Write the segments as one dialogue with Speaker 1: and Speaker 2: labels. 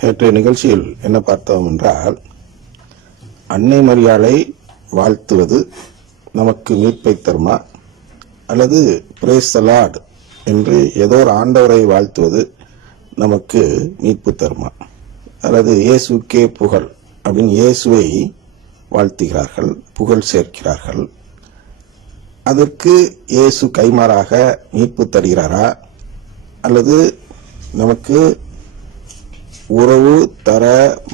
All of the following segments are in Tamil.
Speaker 1: நேற்றைய நிகழ்ச்சியில் என்ன பார்த்தோம் என்றால் அன்னை மரியாளை வாழ்த்துவது நமக்கு மீட்பை தருமா? அல்லது பிரேஸ் லார்ட் என்று ஏதோ ஒரு ஆண்டவரை வாழ்த்துவது நமக்கு மீட்பு தருமா? அல்லது இயேசுக்கே புகழ் அப்படின்னு இயேசுவை வாழ்த்துகிறார்கள் புகழ் சேர்க்கிறார்கள். அதற்கு இயேசு கைமாறாக மீட்பு தருகிறாரா? அல்லது நமக்கு உறவு தர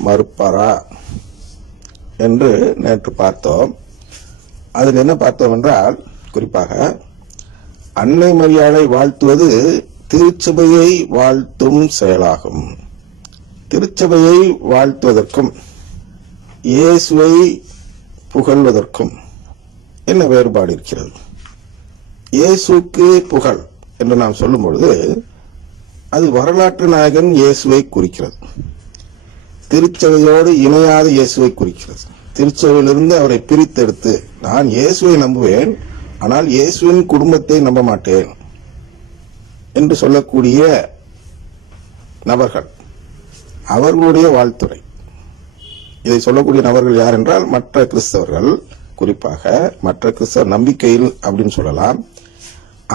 Speaker 1: மறுப்பாரா என்று நேற்று பார்த்தோம். அதில் என்ன பார்த்தோம் என்றால் குறிப்பாக அன்னை மரியாதை வாழ்த்துவது திருச்சபையை வாழ்த்தும் செயலாகும். திருச்சபையை வாழ்த்துவதற்கும் இயேசுவை புகழ்வதற்கும் என்ன வேறுபாடு இருக்கிறது? இயேசுக்கு புகழ் என்று நாம் சொல்லும் பொழுது அது வரலாற்று நாயகன் இயேசுவை குறிக்கிறது. திருச்சபையோடு இணையாத இயேசுவை குறிக்கிறது. திருச்சபையிலிருந்து அவரை பிரித்தெடுத்து நான் இயேசுவை நம்புவேன் ஆனால் இயேசுவின் குடும்பத்தை நம்ப மாட்டேன் என்று சொல்லக்கூடிய நபர்கள். அவர்களுடைய வாழ்த்துறை. இதை சொல்லக்கூடிய நபர்கள் யார் என்றால் மற்ற கிறிஸ்தவர்கள். குறிப்பாக மற்ற கிறிஸ்தவ நம்பிக்கையில் அப்படின்னு சொல்லலாம்.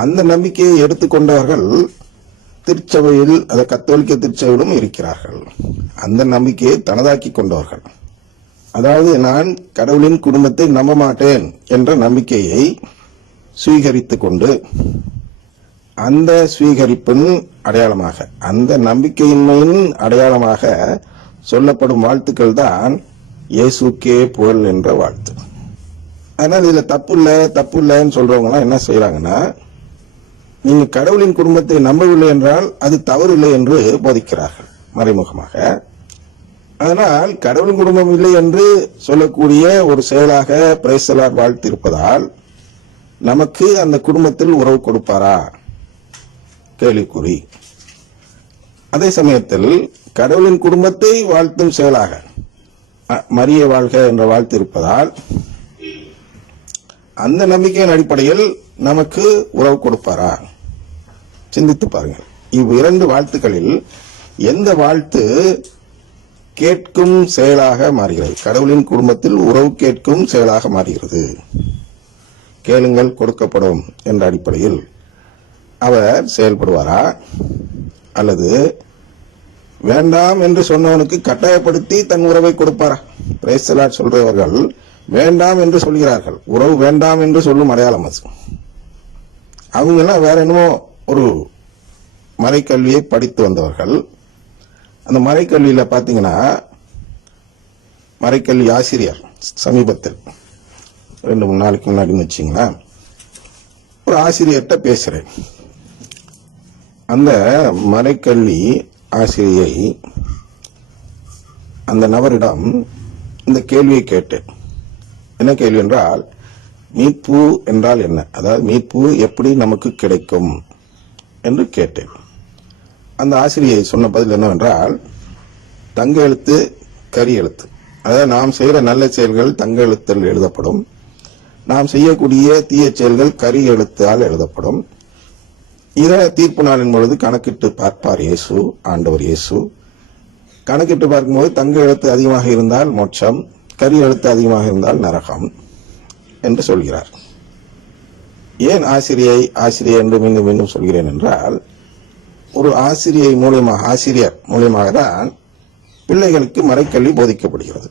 Speaker 1: அந்த நம்பிக்கையை எடுத்துக்கொண்டவர்கள் திருச்சபையில் அந்த கத்தோலிக்க திருச்சபையிலும் இருக்கிறார்கள். அந்த நம்பிக்கையை தனதாக்கி கொண்டவர்கள். அதாவது நான் கடவுளின் குடும்பத்தை நம்ப மாட்டேன் என்ற நம்பிக்கையை சுவீகரித்துக் கொண்டு அந்த சுவீகரிப்பின் அடையாளமாக அந்த நம்பிக்கையின்மையின் அடையாளமாக சொல்லப்படும் வாழ்த்துக்கள் தான் இயேசுக்கே புகழ் என்ற வாழ்த்து. அதனால் இதுல தப்பு இல்லை தப்பு இல்லைன்னு சொல்றவங்க என்ன செய்யறாங்கன்னா நீங்கள் கடவுளின் குடும்பத்தை நம்பவில்லை என்றால் அது தவறு இல்லை என்று போதிக்கிறார்கள் மறைமுகமாக. அதனால் கடவுளின் குடும்பம் இல்லை என்று சொல்லக்கூடிய ஒரு செயலாக பிரேசலார் வாழ்த்து இருப்பதால் நமக்கு அந்த குடும்பத்தில் உறவு கொடுப்பாரா? கேள்விக்குறி. அதே சமயத்தில் கடவுளின் குடும்பத்தை வாழ்த்தும் செயலாக மரிய வாழ்க என்ற வாழ்த்து இருப்பதால் அந்த நம்பிக்கையின் அடிப்படையில் நமக்கு உறவு கொடுப்பாரா? சிந்தித்து பாருங்கள் இவ் இரண்டு வாழ்த்துக்களில் எந்த வாழ்த்து கேட்கும் செயலாக மாறுகிறது? கடவுளின் குடும்பத்தில் உறவு கேட்கும் செயலாக மாறுகிறது. கேளுங்கள் கொடுக்கப்படும் என்ற அடிப்படையில் அவர் செயல்படுவாரா? அல்லது வேண்டாம் என்று சொன்னவனுக்கு கட்டாயப்படுத்தி தன் உறவை கொடுப்பாரா? பிரேசலாட் சொல்றவர்கள் வேண்டாம் என்று சொல்கிறார்கள். உறவு வேண்டாம் என்று சொல்லும் அடையாளம் அது. அவங்க எல்லாம் வேற என்னமோ ஒரு மறைக்கல்வியை படித்து வந்தவர்கள். அந்த மறைக்கல்வியில் பார்த்தீங்கன்னா மறைக்கல்வி ஆசிரியர் சமீபத்தில் ரெண்டு மூணு நாளைக்கு முன்னாடின்னு வச்சிங்களேன் ஒரு ஆசிரியர்கிட்ட பேசுகிறேன் அந்த மறைக்கல்வி ஆசிரியை அந்த நபரிடம் இந்த கேள்வியை கேட்டேன். என்ன கேள்வி என்றால் மீட்பு என்றால் என்ன? அதாவது மீட்பு எப்படி நமக்கு கிடைக்கும்? என்று கேட்டேன். அந்த ஆசிரியை சொன்ன பதில் என்னவென்றால் தங்க எழுத்து கரி எழுத்து. அதாவது நாம் செய்கிற நல்ல செயல்கள் தங்க எழுத்தில் எழுதப்படும். நாம் செய்யக்கூடிய தீய செயல்கள் கரி எழுத்தால் எழுதப்படும். இதை தீர்ப்பு நாளின் பொழுது கணக்கிட்டு பார்ப்பார் இயேசு ஆண்டவர் இயேசு. கணக்கிட்டு பார்க்கும்போது தங்க எழுத்து அதிகமாக இருந்தால் மோட்சம் கரி எழுத்து அதிகமாக இருந்தால் நரகம் என்று சொல்கிறார். ஏன் ஆசிரியை ஆசிரியை என்று மீண்டும் மீண்டும் சொல்கிறேன் என்றால் ஒரு ஆசிரியை மூலியமாக ஆசிரியர் மூலியமாக தான் பிள்ளைகளுக்கு மறைக்கல்வி போதிக்கப்படுகிறது.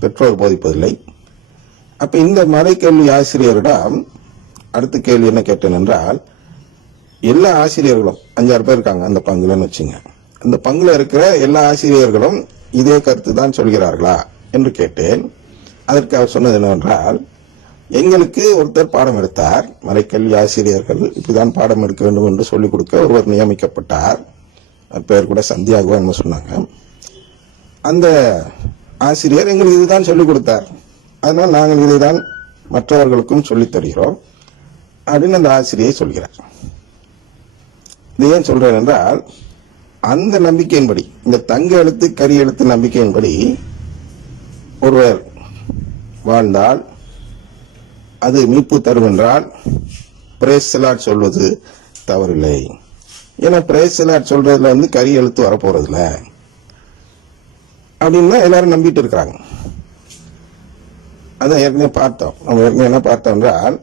Speaker 1: பெற்றோர் போதிப்பதில்லை. அப்ப இந்த மறைக்கல்வி ஆசிரியரிடம் அடுத்த கேள்வி என்ன கேட்டேன் என்றால் எல்லா ஆசிரியர்களும் அஞ்சாறு பேர் இருக்காங்க அந்த பங்குலன்னு வச்சுங்க. அந்த பங்குல இருக்கிற எல்லா ஆசிரியர்களும் இதே கருத்து தான் சொல்கிறார்களா என்று கேட்டேன். அதற்கு அவர் சொன்னது என்னவென்றால் எங்களுக்கு ஒருத்தர் பாடம் எடுத்தார். மலைக்கல்வி ஆசிரியர்கள் இப்படிதான் பாடம் எடுக்க வேண்டும் என்று சொல்லிக் கொடுக்க ஒருவர் நியமிக்கப்பட்டார். பெயர் கூட சந்தியாகுவா என்ன சொன்னாங்க. அந்த ஆசிரியர் எங்களுக்கு இதுதான் சொல்லிக் கொடுத்தார். அதனால் நாங்கள் இதைதான் மற்றவர்களுக்கும் சொல்லித் தருகிறோம். அப்படின்னு அந்த ஆசிரியை சொல்கிறார். இது ஏன் சொல்றேன் என்றால் அந்த நம்பிக்கையின்படி இந்த தங்க எழுத்து கரி எழுத்து நம்பிக்கையின்படி ஒருவர் வாழ்ந்தால் அது மீட்பு தரும் என்றால் பிரேசலாட் சொல்வது தவறில்லை. ஏன்னா பிரேசலாட் சொல்றதுல வந்து கரி எழுத்து வரப்போறதில்ல. அப்படின்னு எல்லாரும் நம்பிட்டு இருக்கிறாங்க. அதான் ஏற்கனவே பார்த்தோம். நம்ம ஏற்கனவே என்ன பார்த்தோம் என்றால்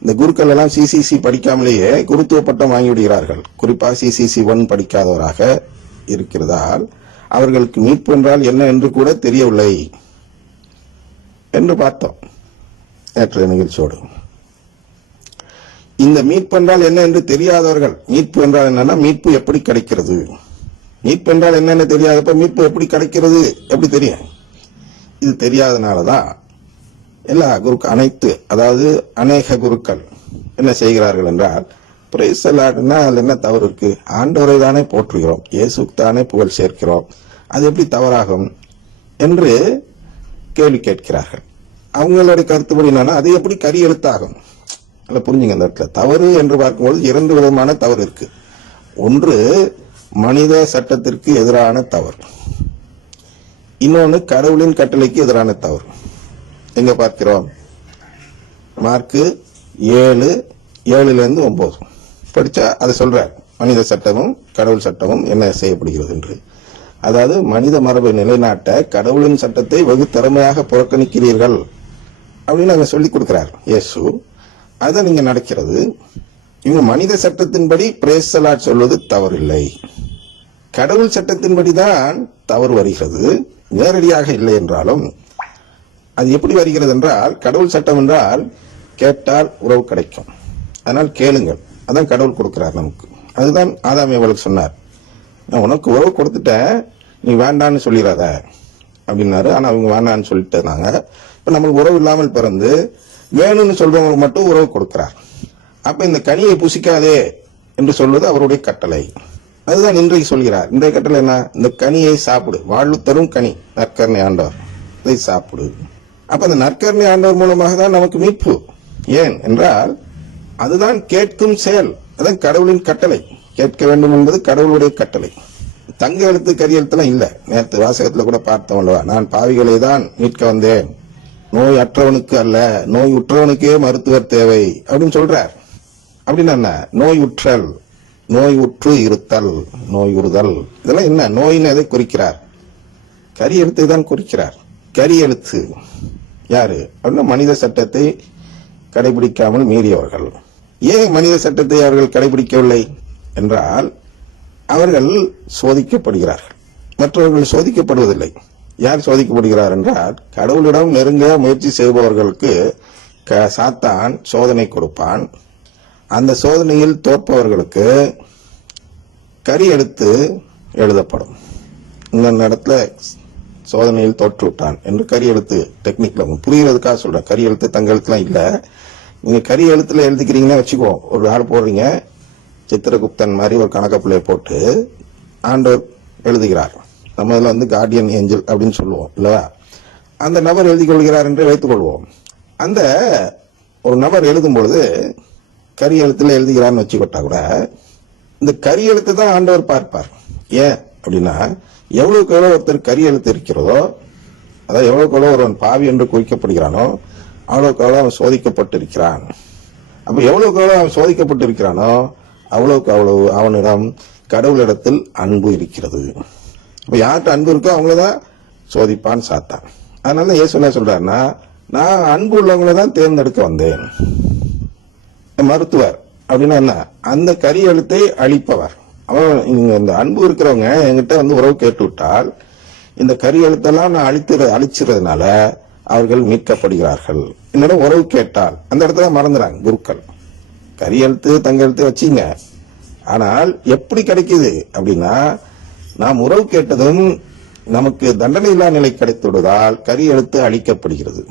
Speaker 1: இந்த குருக்கள் எல்லாம் சிசிசி படிக்காமலேயே குருத்துவ பட்டம் வாங்கி விடுகிறார்கள். குறிப்பாக சிசிசி ஒன் படிக்காதவராக இருக்கிறதால் அவர்களுக்கு மீட்பு என்றால் என்ன என்று கூட தெரியவில்லை. என்று பார்த்தோம். நேற்றைய நிகழ்ச்சியோடு. இந்த மீட்பு என்றால் என்ன என்று தெரியாதவர்கள் மீட்பு என்றால் என்னன்னா மீட்பு எப்படி கிடைக்கிறது? மீட்பு என்றால் என்னன்னு தெரியாதப்ப மீட்பு எப்படி கிடைக்கிறது? எப்படி தெரியும்? இது தெரியாதனாலதான் எல்லா குருக்கு அனைத்து அதாவது அநேக குருக்கள் என்ன செய்கிறார்கள் என்றால் பிரைசலாட்னா அதில் என்ன தவறு இருக்கு? ஆண்டவரை தானே போற்றுகிறோம் இயேசுக்கு தானே புகழ் சேர்க்கிறோம். அது எப்படி தவறாகும்? என்று கேள்வி கேட்கிறார்கள். அவங்களுடைய கருத்துப்படி என்னன்னா அது எப்படி கரி எழுத்தாகும்? அதில் புரிஞ்சுங்க இந்த இடத்துல. தவறு என்று பார்க்கும்போது இரண்டு விதமான தவறு இருக்கு. ஒன்று மனித சட்டத்திற்கு எதிரான தவறு. இன்னொன்று கடவுளின் கட்டளைக்கு எதிரான தவறு. எங்க பார்க்கிறோம்? மார்க்கு ஏழு ஏழுலேருந்து ஒன்பது படித்தா அதை சொல்கிறார் மனித சட்டமும் கடவுள் சட்டமும் என்ன செய்யப்படுகிறது என்று. அதாவது மனித மரபை நிலைநாட்ட கடவுளின் சட்டத்தை வெகு திறமையாக புறக்கணிக்கிறீர்கள். அப்படின்னு அங்க சொல்லிக் கொடுக்கிறார். இயேசு அதை நீங்க நடக்கிறது இவங்க மனித சட்டத்தின்படி பிரேசலாட் சொல்வது தவறில்லை. கடவுள் சட்டத்தின்படி தான் தவறு வருகிறது நேரடியாக இல்லை என்றாலும் அது எப்படி வருகிறது என்றால் கடவுள் சட்டம் என்றால் கேட்டால் உறவு கிடைக்கும். அதனால் கேளுங்கள். அதான் கடவுள் கொடுக்கிறார் நமக்கு. அதுதான் ஆதாம் அவளுக்கு சொன்னார். நான் உனக்கு உறவு கொடுத்துட்டேன் நீ வேண்டான்னு சொல்லிடாத. அப்படின்னாரு. ஆனால் அவங்க வேண்டான்னு நாங்கள் இப்போ நம்மளுக்கு உறவு இல்லாமல் பிறந்து வேணும்னு சொல்றவங்களுக்கு மட்டும் உறவு கொடுக்கிறார். அப்ப இந்த கனியை புசிக்காதே என்று சொல்வது அவருடைய கட்டளை. அதுதான் இன்றைக்கு சொல்கிறார். இன்றைய கட்டளை என்ன? இந்த கனியை சாப்பிடு. வாழ்வு தரும் கனி. நற்கரணை ஆண்டவர். இதை சாப்பிடு. அப்ப அந்த நற்கரணை ஆண்டவர் மூலமாக தான் நமக்கு மீட்பு. ஏன் என்றால் அதுதான் கேட்கும் செயல். அதான் கடவுளின் கட்டளை. கேட்க வேண்டும் என்பது கடவுளுடைய கட்டளை. தங்க எழுத்து கரியெழுத்துலாம் இல்லை. நேற்று வாசகத்தில் கூட பார்த்தோம் அல்லவா? நான் பாவிகளை தான் மீட்க வந்தேன். நோய் அற்றவனுக்கு அல்ல நோய் உற்றவனுக்கே மருத்துவர் தேவை அப்படின்னு சொல்றார். அப்படின்னா என்ன? நோய் உற்றல் நோய் உற்று இருத்தல் நோய் உறுதல் இதெல்லாம் என்ன? நோயின்னு எதை குறிக்கிறார்? கரி எழுத்தை தான் குறிக்கிறார். கரி எழுத்து. யாரு? அப்படின்னா மனித சட்டத்தை கடைபிடிக்காமல் மீறியவர்கள். ஏன் மனித சட்டத்தை அவர்கள் கடைபிடிக்கவில்லை என்றால் அவர்கள் சோதிக்கப்படுகிறார்கள். மற்றவர்கள் சோதிக்கப்படுவதில்லை. யார் சோதிக்கப்படுகிறார் என்றால் கடவுளிடம் நெருங்க முயற்சி செய்பவர்களுக்கு க- சாத்தான் சோதனை கொடுப்பான். அந்த சோதனையில் தோற்பவர்களுக்கு கரி எடுத்து எழுதப்படும். இந்த இடத்துல சோதனையில் தோற்று விட்டான் என்று கறி எழுத்து டெக்னிக்ல உங்களுக்கு சொல்றேன். கரி எழுத்து தங்க எழுத்துலாம் இல்லை. நீங்க கரி எழுத்துல எழுதிக்கிறீங்கன்னா வச்சுக்கோ. ஒரு ஆள் போடுறீங்க. சித்திரகுப்தன் மாதிரி ஒரு கணக்கப்பிள்ளைய போட்டு ஆண்டவர் எழுதுகிறார். நம்ம இதில் வந்து கார்டியன் ஏஞ்சல் அப்படின்னு சொல்லுவோம் இல்லையா அந்த நபர் எழுதி கொள்கிறார் என்று வைத்துக் கொள்வோம். அந்த ஒரு நபர் எழுதும் பொழுது கரி எழுத்துல எழுதுகிறான்னு வச்சுக்கிட்டா கூட இந்த கரி எழுத்து தான் ஆண்டவர் பார்ப்பார். ஏன் அப்படின்னா எவ்வளவுக்கு எவ்வளோ ஒருத்தர் கரி எழுத்து இருக்கிறதோ அதாவது எவ்வளவுக்கு எவ்வளோ ஒருவன் பாவி என்று குறிக்கப்படுகிறானோ அவ்வளோக்கு அவ்வளோ அவன் சோதிக்கப்பட்டிருக்கிறான். அப்ப எவ்வளவுக்கு எவ்வளோ அவன் சோதிக்கப்பட்டிருக்கிறானோ அவ்வளவுக்கு அவ்வளவு அவனிடம் கடவுளிடத்தில் அன்பு இருக்கிறது. இப்போ யார்கிட்ட அன்பு இருக்கோ அவங்கள தான் சோதிப்பான் சாத்தான் அதனால ஏசு என்ன சொல்கிறாருன்னா நான் அன்பு உள்ளவங்களை தான் தேர்ந்தெடுக்க வந்தேன். மருத்துவர் அப்படின்னா என்ன? அந்த கரி எழுத்தை அழிப்பவர். அவன் இந்த அன்பு இருக்கிறவங்க என்கிட்ட வந்து உறவு கேட்டு விட்டால் இந்த கரி எழுத்தெல்லாம் நான் அழித்து அழிச்சிறதுனால அவர்கள் மீட்கப்படுகிறார்கள். என்னிடம் உறவு கேட்டால் அந்த இடத்துல மறந்துறாங்க குருக்கள். கரி எழுத்து தங்க எழுத்து வச்சீங்க. ஆனால் எப்படி கிடைக்குது அப்படின்னா நாம் உறவு கேட்டதும் நமக்கு தண்டனையில்லா நிலை கிடைத்துவிடுவதால் கரி எழுத்து அழிக்கப்படுகிறது.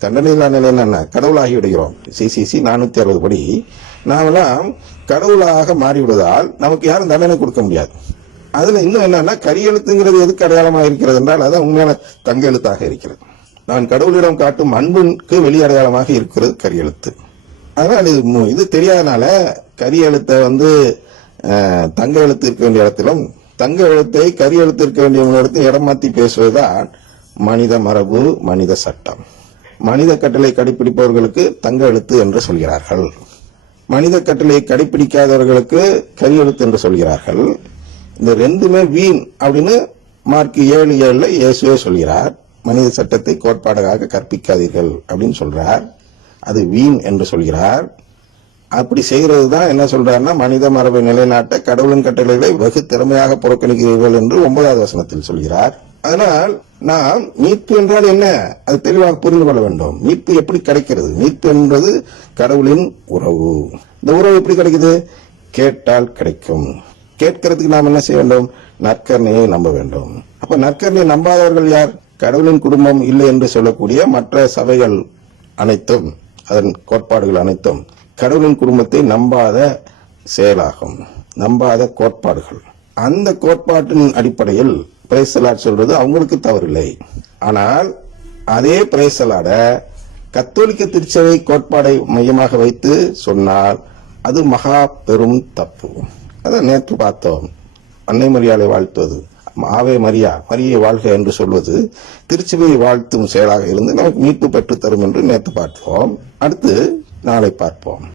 Speaker 1: தண்டனையில்லா நிலை என்ன? கடவுளாகி விடுகிறோம். சிசிசி நானூத்தி அறுபது படி. நாமெல்லாம் கடவுளாக மாறிவிடுவதால் நமக்கு யாரும் தண்டனை கொடுக்க முடியாது. அதுல இன்னும் என்னன்னா கரி எழுத்துங்கிறது எதுக்கு அடையாளமாக இருக்கிறது என்றால் அதான் உண்மையான தங்க எழுத்தாக இருக்கிறது. நான் கடவுளிடம் காட்டும் அன்புக்கு வெளி அடையாளமாக இருக்கிறது கரி எழுத்து. அதனால் இது மு- இது தெரியாதனால கரி எழுத்தை வந்து தங்க எழுத்து இருக்க வேண்டிய இடத்திலும் தங்க எழுத்தை கரி எழுத்து இருக்க வேண்டிய இடத்தில் இடம் மாத்தி பேசுவதுதான் மனித மரபு மனித சட்டம். மனித கட்டளை கடைபிடிப்பவர்களுக்கு தங்க எழுத்து என்று சொல்கிறார்கள். மனித கட்டளை கடைபிடிக்காதவர்களுக்கு கரி எழுத்து என்று சொல்கிறார்கள். இந்த ரெண்டுமே வீண் அப்படின்னு மார்க் ஏழு ஏழுல இயேசுவே சொல்கிறார். மனித சட்டத்தை கோட்பாடாக கற்பிக்காதீர்கள் அப்படின்னு சொல்றார். அது வீண் என்று சொல்கிறார். அப்படி செய்கிறது தான் என்ன சொல்றாருன்னா மனித மரபை நிலைநாட்ட கடவுளின் கட்டளைகளை வெகு திறமையாக புறக்கணிக்கிறீர்கள் என்று ஒன்பதாவது வசனத்தில் சொல்கிறார். அதனால் நாம் மீட்பு என்றால் என்ன? அது தெளிவாக புரிந்து கொள்ள வேண்டும். மீட்பு எப்படி கிடைக்கிறது? மீட்பு என்பது கடவுளின் உறவு. இந்த உறவு எப்படி கிடைக்குது? கேட்டால் கிடைக்கும். கேட்கறதுக்கு நாம் என்ன செய்ய வேண்டும்? நற்கரணையை நம்ப வேண்டும். அப்ப நற்கரணையை நம்பாதவர்கள் யார்? கடவுளின் குடும்பம் இல்லை என்று சொல்லக்கூடிய மற்ற சபைகள் அனைத்தும் அதன் கோட்பாடுகள் அனைத்தும் கடவுளின் குடும்பத்தை நம்பாத செயலாகும் நம்பாத கோட்பாடுகள். அந்த கோட்பாட்டின் அடிப்படையில் பிரேசலாட் சொல்றது அவங்களுக்கு தவறில்லை. ஆனால் அதே பிரேசலாட கத்தோலிக்க திருச்சபை கோட்பாடை மையமாக வைத்து சொன்னால் அது மகா பெரும் தப்பு. அதான் நேற்று பார்த்தோம். அன்னை மரியாதை வாழ்த்துவது ஆவே மரியா மரியை வாழ்க என்று சொல்வது திருச்சபையை வாழ்த்தும் செயலாக இருந்து நமக்கு மீட்பு பெற்றுத்தரும் என்று நேற்று பார்த்தோம். அடுத்து நாளை பார்ப்போம்.